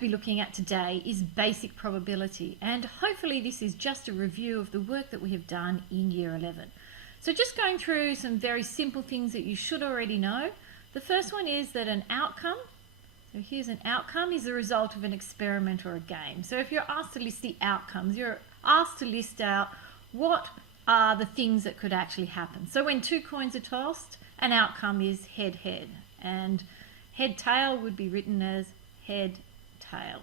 to be looking at today is basic probability, and hopefully this is just a review of the work that we have done in Year 11. So just going through some very simple things that you should already know. The first one is that an outcome, so here's an outcome, is the result of an experiment or a game. So if you're asked to list the outcomes, you're asked to list out what are the things that could actually happen. So when two coins are tossed, an outcome is head-head, and head-tail would be written as head-tail.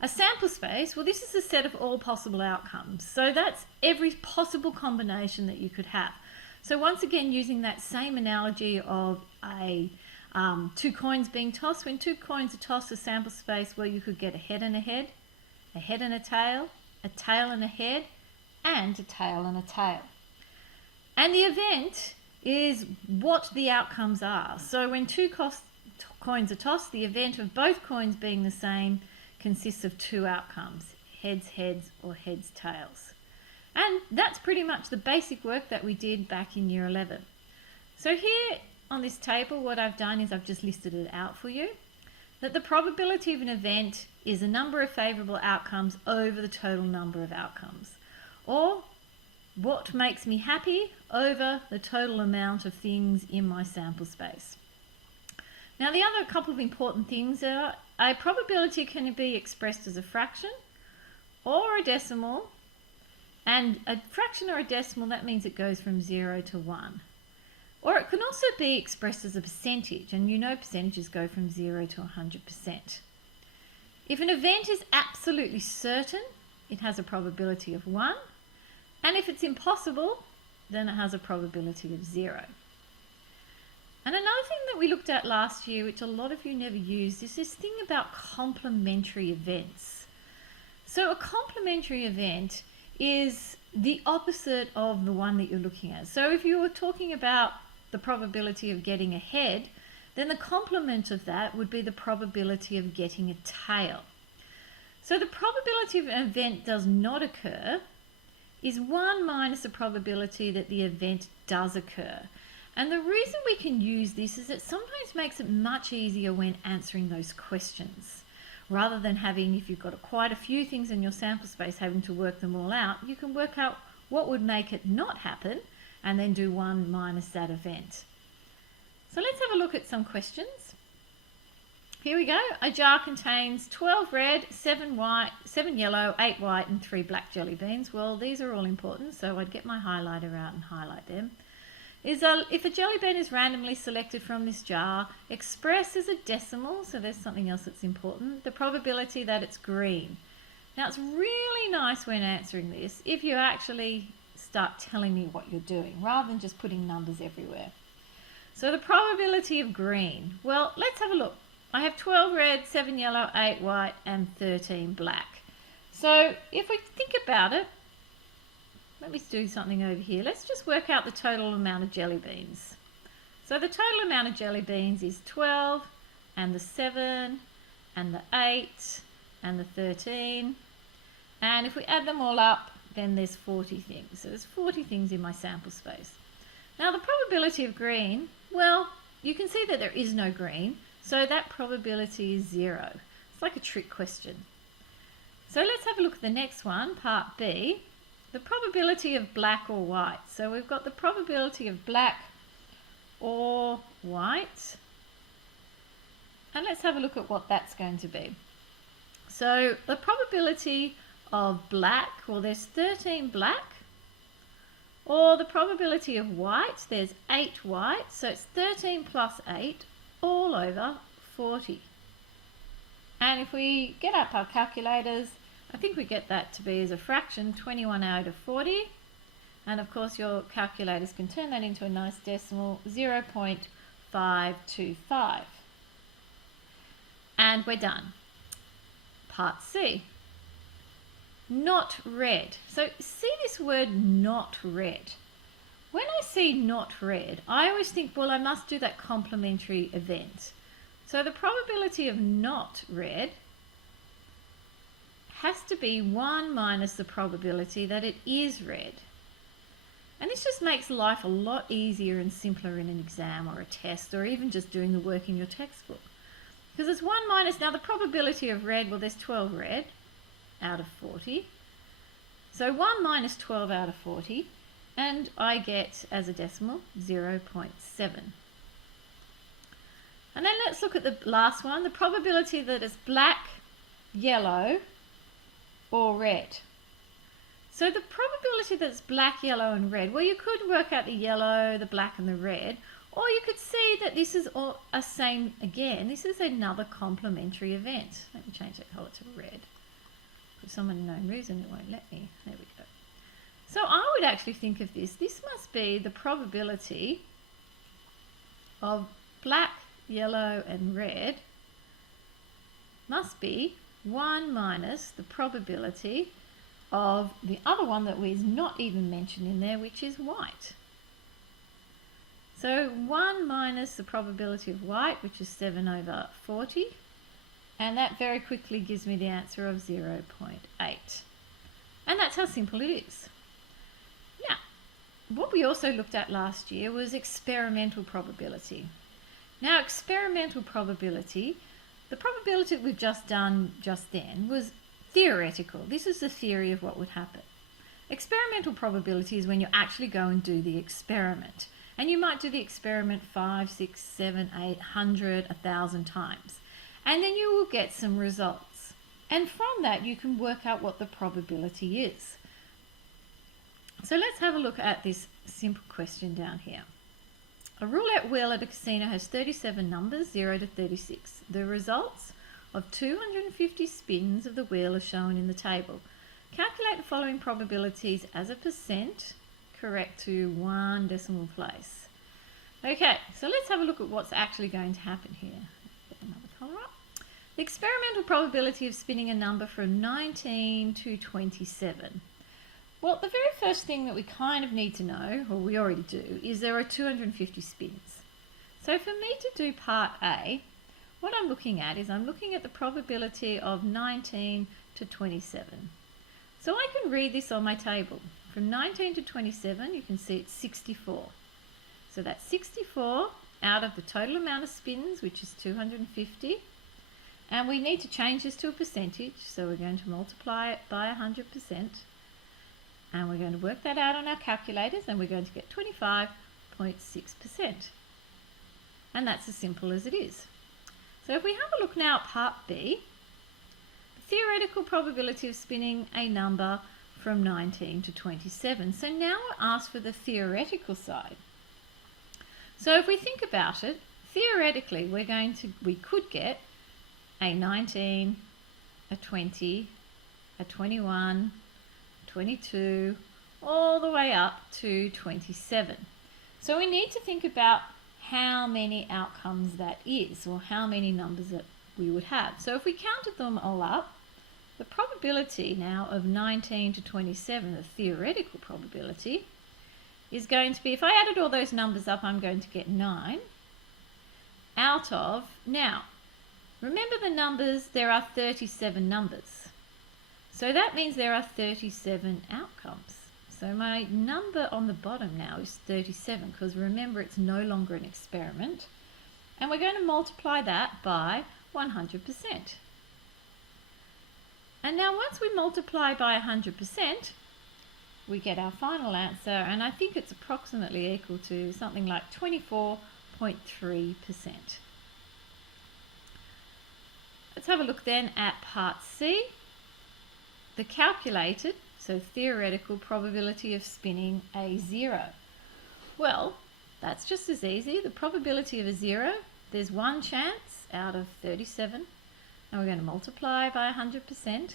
A sample space, well, this is a set of all possible outcomes. So that's every possible combination that you could have. So once again, using that same analogy of two coins being tossed, when two coins are tossed, a sample space, well, you could get a head and a head and a tail and a head, and a tail and a tail. And the event is what the outcomes are. So when two coins are tossed, the event of both coins being the same consists of two outcomes, heads, heads, or heads, tails. And that's pretty much the basic work that we did back in Year 11. So here on this table, what I've done is I've just listed it out for you, that the probability of an event is the number of favourable outcomes over the total number of outcomes, or what makes me happy over the total amount of things in my sample space. Now, the other couple of important things are a probability can be expressed as a fraction or a decimal, and a fraction or a decimal, that means it goes from 0 to 1. Or it can also be expressed as a percentage, and you know percentages go from 0 to 100%. If an event is absolutely certain, it has a probability of 1, and if it's impossible, then it has a probability of 0. And another thing that we looked at last year, which a lot of you never used, is this thing about complementary events. So a complementary event is the opposite of the one that you're looking at. So if you were talking about the probability of getting a head, then the complement of that would be the probability of getting a tail. So the probability of an event does not occur is 1 minus the probability that the event does occur. And the reason we can use this is it sometimes makes it much easier when answering those questions. Rather than having, if you've got quite a few things in your sample space, having to work them all out, you can work out what would make it not happen and then do 1 minus that event. So let's have a look at some questions. Here we go. A jar contains 12 red, 7 white, 7 yellow, 8 white and 3 black jelly beans. Well, these are all important, so I'd get my highlighter out and highlight them. If a jelly bean is randomly selected from this jar, express as a decimal, so there's something else that's important, the probability that it's green. Now, it's really nice when answering this if you actually start telling me what you're doing, rather than just putting numbers everywhere. So the probability of green, well, let's have a look. I have 12 red, 7 yellow, 8 white and 13 black. So if we think about it, let me do something over here. Let's just work out the total amount of jelly beans. So the total amount of jelly beans is 12 and the 7 and the 8 and the 13. And if we add them all up, then there's 40 things. So there's 40 things in my sample space. Now the probability of green, well, you can see that there is no green. So that probability is 0. It's like a trick question. So let's have a look at the next one, part B. The probability of black or white. So we've got the probability of black or white. And let's have a look at what that's going to be. So the probability of black, well, there's 13 black. Or the probability of white, there's 8 white. So it's 13 plus 8 all over 40. And if we get up our calculators, I think we get that to be as a fraction, 21 out of 40. And of course your calculators can turn that into a nice decimal, 0.525. And we're done. Part C. Not red. So see this word not red. When I see not red, I always think, well, I must do that complementary event. So the probability of not red has to be 1 minus the probability that it is red. And this just makes life a lot easier and simpler in an exam or a test, or even just doing the work in your textbook. Because it's 1 minus, now the probability of red, well, there's 12 red out of 40. So 1 minus 12 out of 40, and I get, as a decimal, 0.7. And then let's look at the last one, the probability that it's black, yellow, or red. So the probability that it's black, yellow, and red, well, you could work out the yellow, the black, and the red, or you could see that this is all a same again. This is another complementary event. Let me change that colour to red. For some unknown reason, it won't let me. There we go. So I would actually think of this. This must be the probability of black, yellow, and red must be 1 minus the probability of the other one that was not even mentioned in there, which is white. So 1 minus the probability of white, which is 7 over 40, and that very quickly gives me the answer of 0.8. And that's how simple it is. Now, what we also looked at last year was experimental probability. Now, experimental probability, the probability that we've just done just then was theoretical. This is the theory of what would happen. Experimental probability is when you actually go and do the experiment. And you might do the experiment 5, 6, 7, 8, 100, 1,000 times. And then you will get some results. And from that, you can work out what the probability is. So let's have a look at this simple question down here. A roulette wheel at a casino has 37 numbers, 0 to 36. The results of 250 spins of the wheel are shown in the table. Calculate the following probabilities as a percent correct to 1 decimal place. Okay, so let's have a look at what's actually going to happen here. Get another colour up. The experimental probability of spinning a number from 19 to 27. Well, the very first thing that we kind of need to know, or we already do, is there are 250 spins. So for me to do part A, what I'm looking at is I'm looking at the probability of 19 to 27. So I can read this on my table. From 19 to 27, you can see it's 64. So that's 64 out of the total amount of spins, which is 250. And we need to change this to a percentage, so we're going to multiply it by 100%. And we're going to work that out on our calculators, and we're going to get 25.6%. And that's as simple as it is. So if we have a look now at part B, the theoretical probability of spinning a number from 19 to 27. So now we're asked for the theoretical side. So if we think about it, theoretically we could get a 19, a 20, a 21, 22, all the way up to 27. So we need to think about how many outcomes that is, or how many numbers that we would have. So if we counted them all up, the probability now of 19 to 27, the theoretical probability, is going to be, if I added all those numbers up, I'm going to get 9 out of, now, remember the numbers, there are 37 numbers. So that means there are 37 outcomes. So my number on the bottom now is 37, because remember it's no longer an experiment. And we're going to multiply that by 100%. And now once we multiply by 100%, we get our final answer, and I think it's approximately equal to something like 24.3%. Let's have a look then at part C. The calculated, so theoretical probability of spinning a 0. Well, that's just as easy. The probability of a 0, there's one chance out of 37, and we're going to multiply by 100%.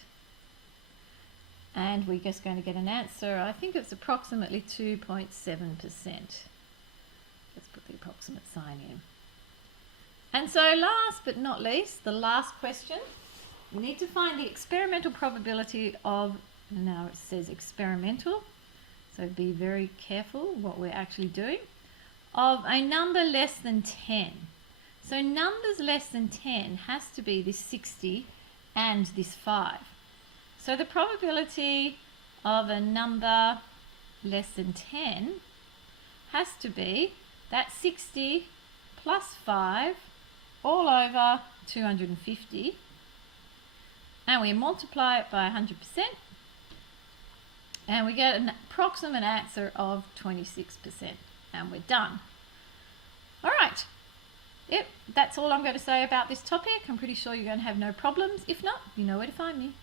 And we're just going to get an answer, I think it's approximately 2.7%. Let's put the approximate sign in. And so last but not least, the last question, we need to find the experimental probability of, now it says experimental, so be very careful what we're actually doing, of a number less than 10. So numbers less than 10 has to be this 60 and this 5. So the probability of a number less than 10 has to be that 60 plus 5 all over 250, and we multiply it by 100%, and we get an approximate answer of 26%, and we're done. All right, that's all I'm going to say about this topic. I'm pretty sure you're going to have no problems. If not, you know where to find me.